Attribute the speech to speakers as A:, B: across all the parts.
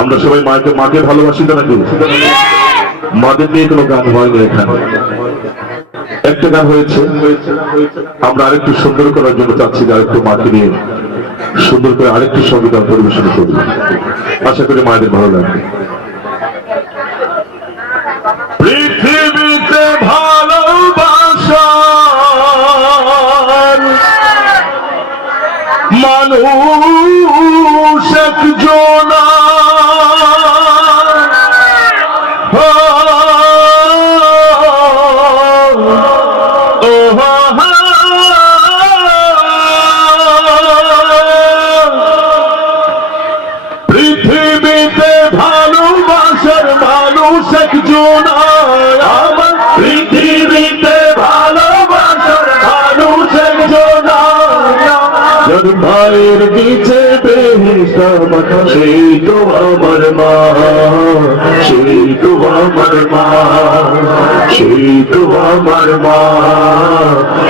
A: আমরা সবাই মাকে মাকে ভালোবাসি তো নাকি? মাদের নিয়ে কোনো গান হয়নি এখানে। একটা গান হয়েছে। আমরা আরেকটু সুন্দর করার জন্য চাচ্ছি যে আরেকটু মাকে নিয়ে সুন্দর করে আরেকটু সংবিধান পরিবেশন করব আশা করি মায়েদের ভালো লাগবে। মানুষ একজন পৃথিবীতে ভালোবাসার মানুষ একজন যার মায়ের নিচে বেহিসাব সেই তো আমার মা। সেই তো আমার মা। সেই তো আমার মা।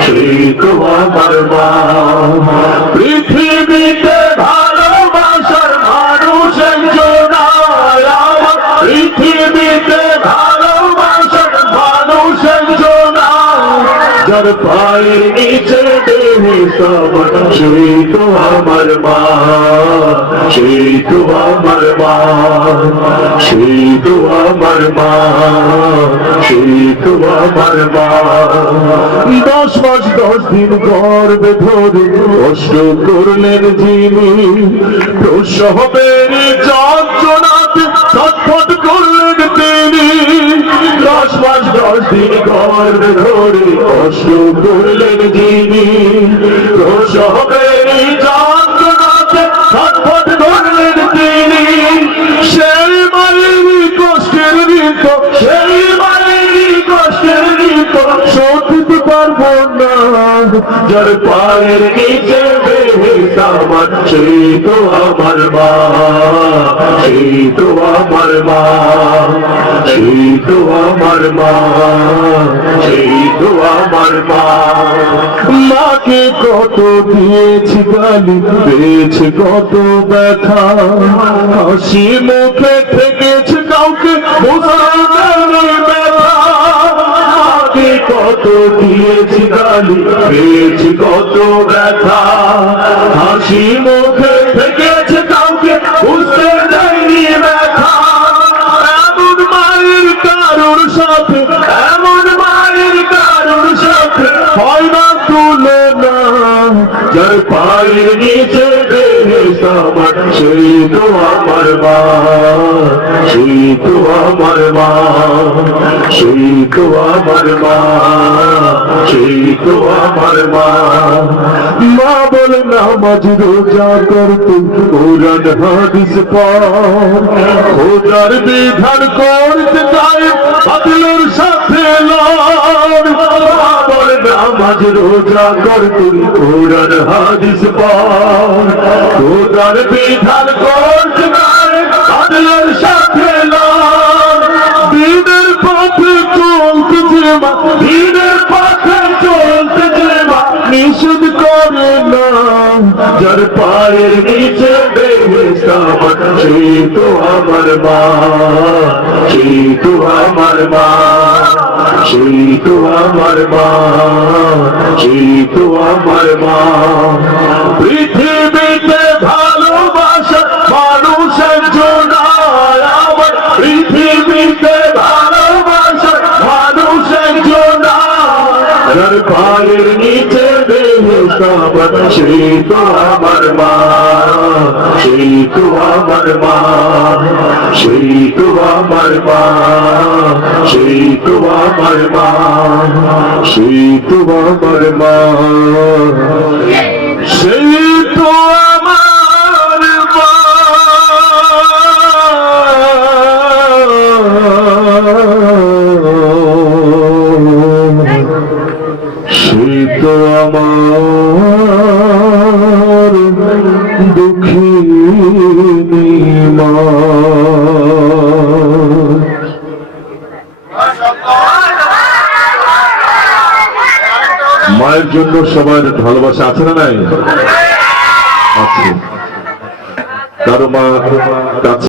A: সেই তো আমার মা। পৃথিবীতে ভালোবাসার মানুষ একজন পৃথিবীতে ভালোবাসার মানুষ একজন যার পায়ের নিচে দশ মাস দশ দিন গর্বে ধরে কষ্ট করলেন যিনি প্রসবের যন্ত্রণাতে গর্বে ধরে কষ্ট করলেন যিনি। প্রসবের যন্ত্রণাতে ছটফট করলেন তিনি। সেই মায়েরই কষ্টের পারব না। যার পায়ের নিচে আমার, সেই তো আমার মা। সেই তো আমার মা। সেই তো আমার মা। আমার মাকে কত দিয়েছি গালি কত ব্যথা। হাসি মুখে থেকেছে কাউকে মাকে কত দিয়েছি গালি পেয়েছি কত ব্যথা। হাসি মুখে পায়ের নিচে আমার সেই তো আমার মা সেই তো আমার মা সেই তো আমার মা সেই তো আমার মা মা বলে হাদিস খোদার বিধান করতে তাই সাথে লড় নামাজ রোজা করতে কোরআন, হাদিস পর খোদার বিধান করতে তাই সাথে দিনের পথে চলতে যে মা দিনের পথে চলতে যে মা নিষেধ করে যার পায়ের নিচে বেহেস আমার সেই তো আমার মা, সেই তো আমার মা, সেই তো আমার মা, সেই তো আমার মা। পৃথিবীতে ভালোবাসা মানুষ একজন আমার, পৃথিবীতে ভালোবাসা মানুষ একজন যার পায়ের নিচে সেই তো আমার মা সেই তো আমার মা সেই তো আমার মা সেই তো আমার মা সেই তো আমার মা সেই তো দুঃখিনী মা মায়ের জন্য সবার ভালোবাসা আছে না নাই? আছে।
B: কারও মা কাছে